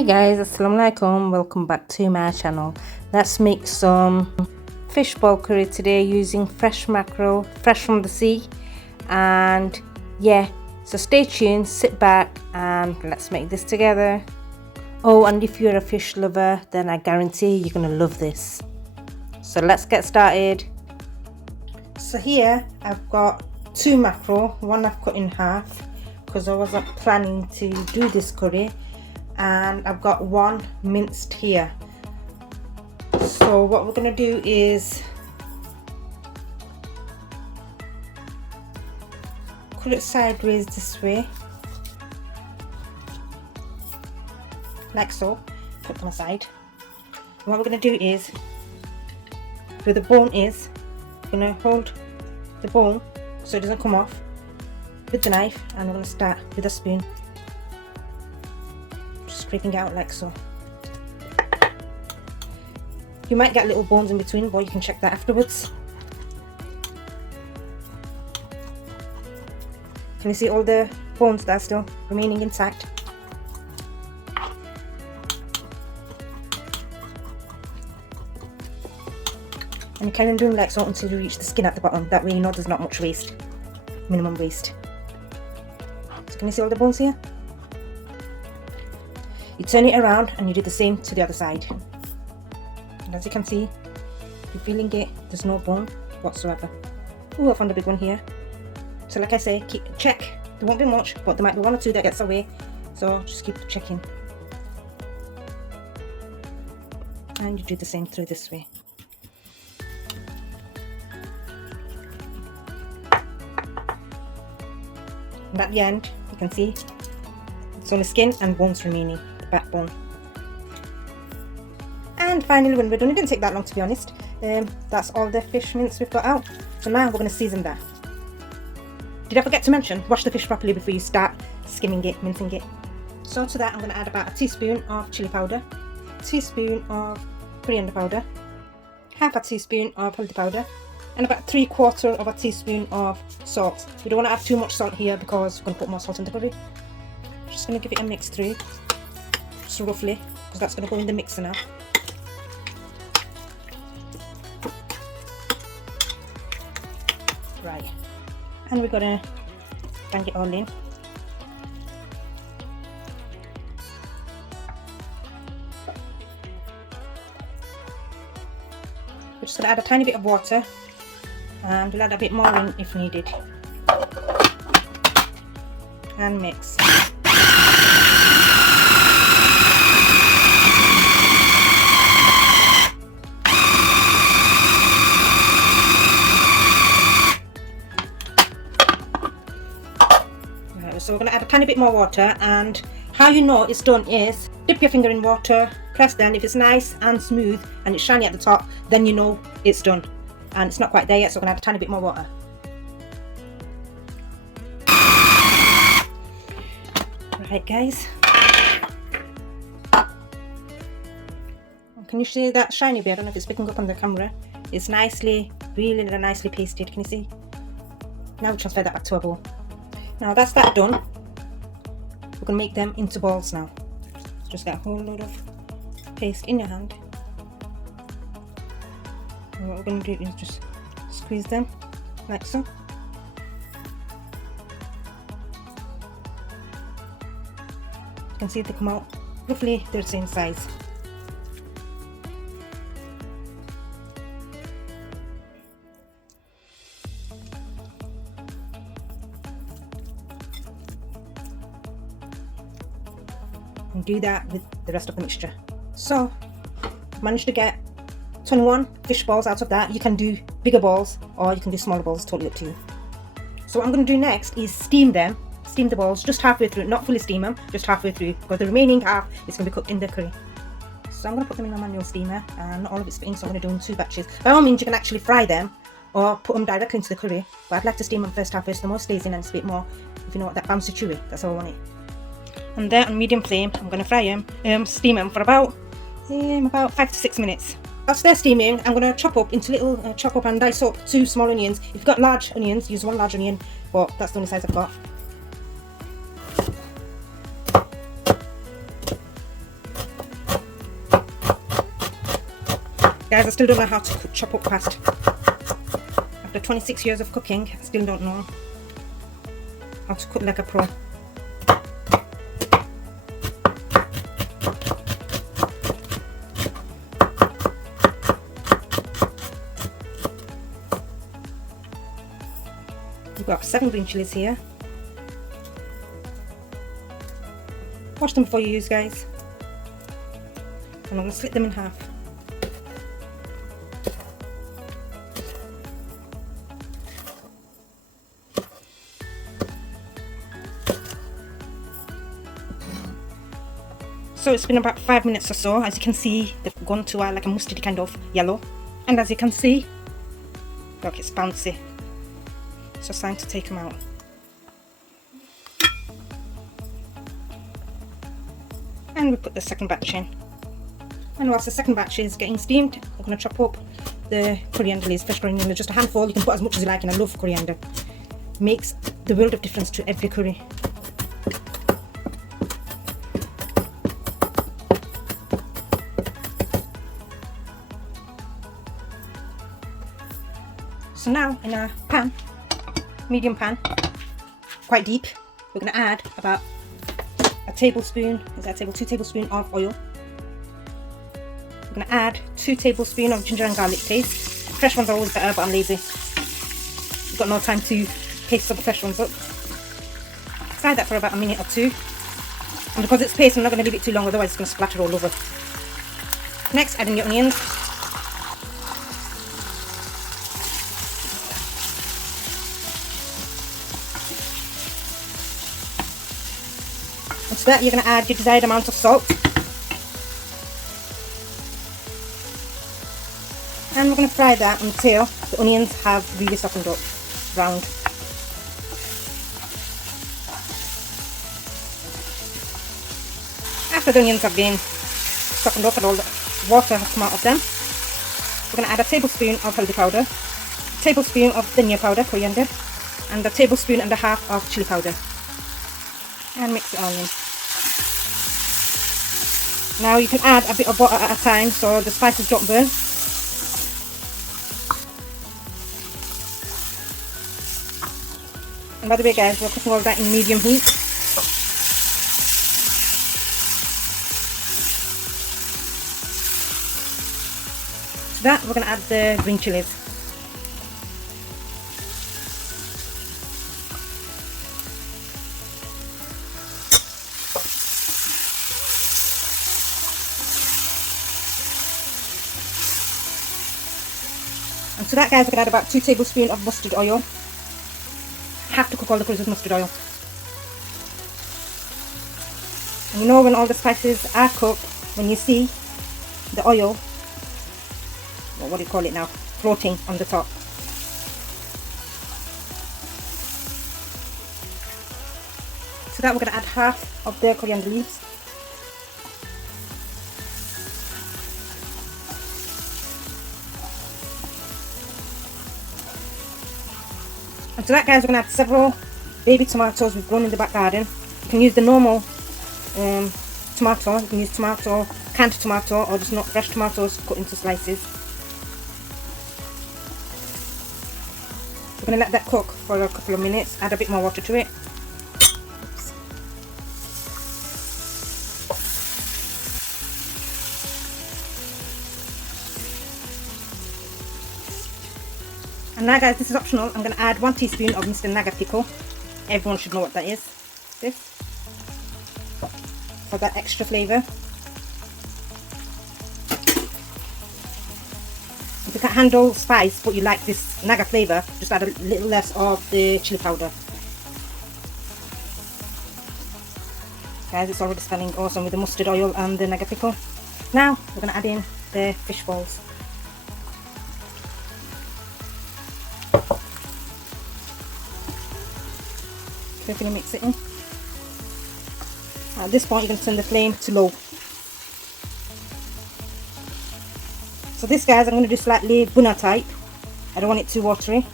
Hey guys, assalamu alaikum, welcome back to my channel. Let's make some fishball curry today using fresh mackerel, fresh from the sea. And yeah, so stay tuned, sit back and let's make this together. Oh, and if you're a fish lover, then I guarantee you're gonna love this. So let's get started. So here I've got 2 mackerel, one I've cut in half because I wasn't planning to do this curry, and I've got 1 minced here. So what we're going to do is cut it sideways this way, like so, put them aside. And what we're going to do is, where the bone is, we're going to hold the bone so it doesn't come off with the knife, and we're going to start with a spoon, scraping it out like so. You might get little bones in between, but you can check that afterwards. Can you see all the bones that are still remaining intact? And you carry on doing like so until you reach the skin at the bottom. That way you know there's not much waste, minimum waste. So can you see all the bones here? You turn it around and you do the same to the other side. And as you can see, you're feeling it, there's no bone whatsoever. Oh, I found a big one here. So like I say, check. There won't be much, but there might be 1 or 2 that gets away. So just keep checking. And you do the same through this way. And at the end, you can see it's only skin and bones remaining. Backbone. And finally, when we're done, it didn't take that long to be honest. That's all the fish mince we've got out. So now we're going to season that. Did I forget to mention, wash the fish properly before you start skimming it, mincing it. So to that I'm going to add about a teaspoon of chilli powder, a teaspoon of coriander powder, half a teaspoon of haldi powder, and about 3/4 of a teaspoon of salt. We don't want to add too much salt here because we're going to put more salt in the curry. Just going to give it a mix through. So roughly, because that's going to go in the mixer now. Right, and we're going to bang it all in. We're just going to add a tiny bit of water, and we'll add a bit more in if needed, and mix. So we're going to add a tiny bit more water, and how you know it's done is dip your finger in water, press down. If it's nice and smooth and it's shiny at the top, then you know it's done. And it's not quite there yet, so we're going to add a tiny bit more water. Right guys, can you see that shiny bit? I don't know if it's picking up on the camera. It's nicely, really nicely pasted. Can you see? Now we transfer that back to our bowl. Now that's that done, we're going to make them into balls now. Just get a whole load of paste in your hand. And what we're going to do is just squeeze them like so. You can see they come out roughly the same size. And do that with the rest of the mixture. So managed to get 21 fish balls out of that. You can do bigger balls or you can do smaller balls, totally up to you. So what I'm going to do next is steam them, steam the balls just halfway through, not fully steam them, just halfway through, because the remaining half is going to be cooked in the curry. So I'm going to put them in a manual steamer, and not all of it's fitting, so I'm going to do in 2 batches. By all means you can actually fry them or put them directly into the curry, but I'd like to steam them first halfway so the more stays in and it's a bit more, if you know what, that bouncy chewy. That's how I want it. And there on medium flame, I'm going to fry them, steam them for about 5 to 6 minutes. Whilst they're steaming, I'm going to chop up into little, chop up and dice up 2 small onions. If you've got large onions, use 1 large onion, but that's the only size I've got. Guys, I still don't know how to chop up fast. After 26 years of cooking, I still don't know how to cook like a pro. We've got 7 green chilies here. Wash them before you use, guys. And I'm going to split them in half. So it's been about 5 minutes or so. As you can see, they've gone to like a mustardy kind of yellow. And as you can see, look, it's bouncy. So it's time to take them out. And we put the second batch in. And whilst the second batch is getting steamed, I'm going to chop up the coriander leaves, fresh coriander leaves, just a handful. You can put as much as you like, and I love coriander. Makes the world of difference to every curry. So now in a pan, medium pan, quite deep, we're going to add about a tablespoon, two tablespoons of oil. We're going to add 2 tablespoons of ginger and garlic paste. Fresh ones are always better, but I'm lazy. I've got no time to paste all the fresh ones up. Fry that for about a minute or 2. And because it's paste, I'm not going to leave it too long, otherwise it's going to splatter all over. Next, add in your onions. And to that, you're going to add your desired amount of salt. And we're going to fry that until the onions have really softened up, browned. After the onions have been softened up and all the water has come out of them, we're going to add a tablespoon of haldi powder, a tablespoon of dhania powder, coriander, and a tablespoon and a half of chilli powder. And mix it all in. Now you can add a bit of water at a time so the spices don't burn. And by the way, guys, we're cooking all that in medium heat. To that, we're going to add the green chilies. And to that, guys, we're going to add about 2 tablespoons of mustard oil. Have to cook all the curries with mustard oil. And you know when all the spices are cooked, when you see the oil, what do you call it now, floating on the top. To that, we're going to add half of the coriander leaves. And to that, guys, we're going to add several baby tomatoes we've grown in the back garden. You can use the normal tomato, you can use canned tomato, or just not fresh tomatoes cut into slices. We're going to let that cook for a couple of minutes, add a bit more water to it. Oops. And now, guys, this is optional. I'm going to add 1 teaspoon of minced naga pickle. Everyone should know what that is. This. For that extra flavour. If you can't handle spice but you like this naga flavour, just add a little less of the chilli powder. Guys, it's already smelling awesome with the mustard oil and the naga pickle. Now we're going to add in the fish balls. Carefully mix it in. At this point, you're going to turn the flame to low. So this, guys, I'm going to do slightly bunna type. I don't want it too watery.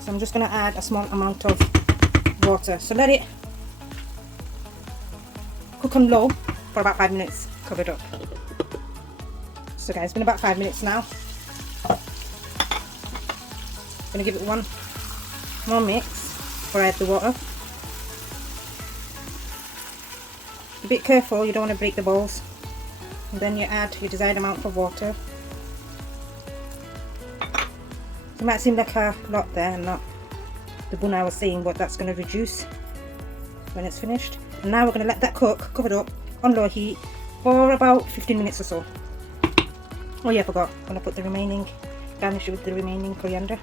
So I'm just going to add a small amount of water. So let it cook on low for about 5 minutes, covered up. So guys, it's been about 5 minutes now. Gonna give it one more mix before I add the water. Be a bit careful, you don't want to break the balls. And then you add your desired amount of water. It might seem like a lot there and not the bun I was saying, but that's going to reduce when it's finished. And now we're going to let that cook, covered up on low heat for about 15 minutes or so. Oh yeah, I forgot. I'm going to put the remaining, garnish it with the remaining coriander.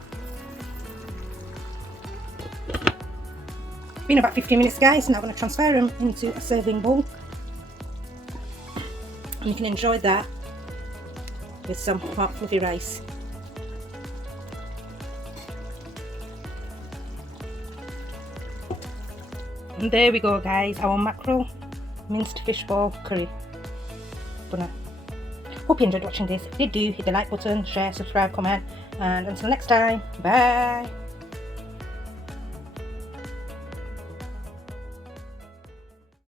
Been about 15 minutes guys, now I'm going to transfer them into a serving bowl. And you can enjoy that with some hot fluffy rice. And there we go guys, our mackerel minced fishball curry. Hope you enjoyed watching this. If you do, hit the like button, share, subscribe, comment, and until next time, bye.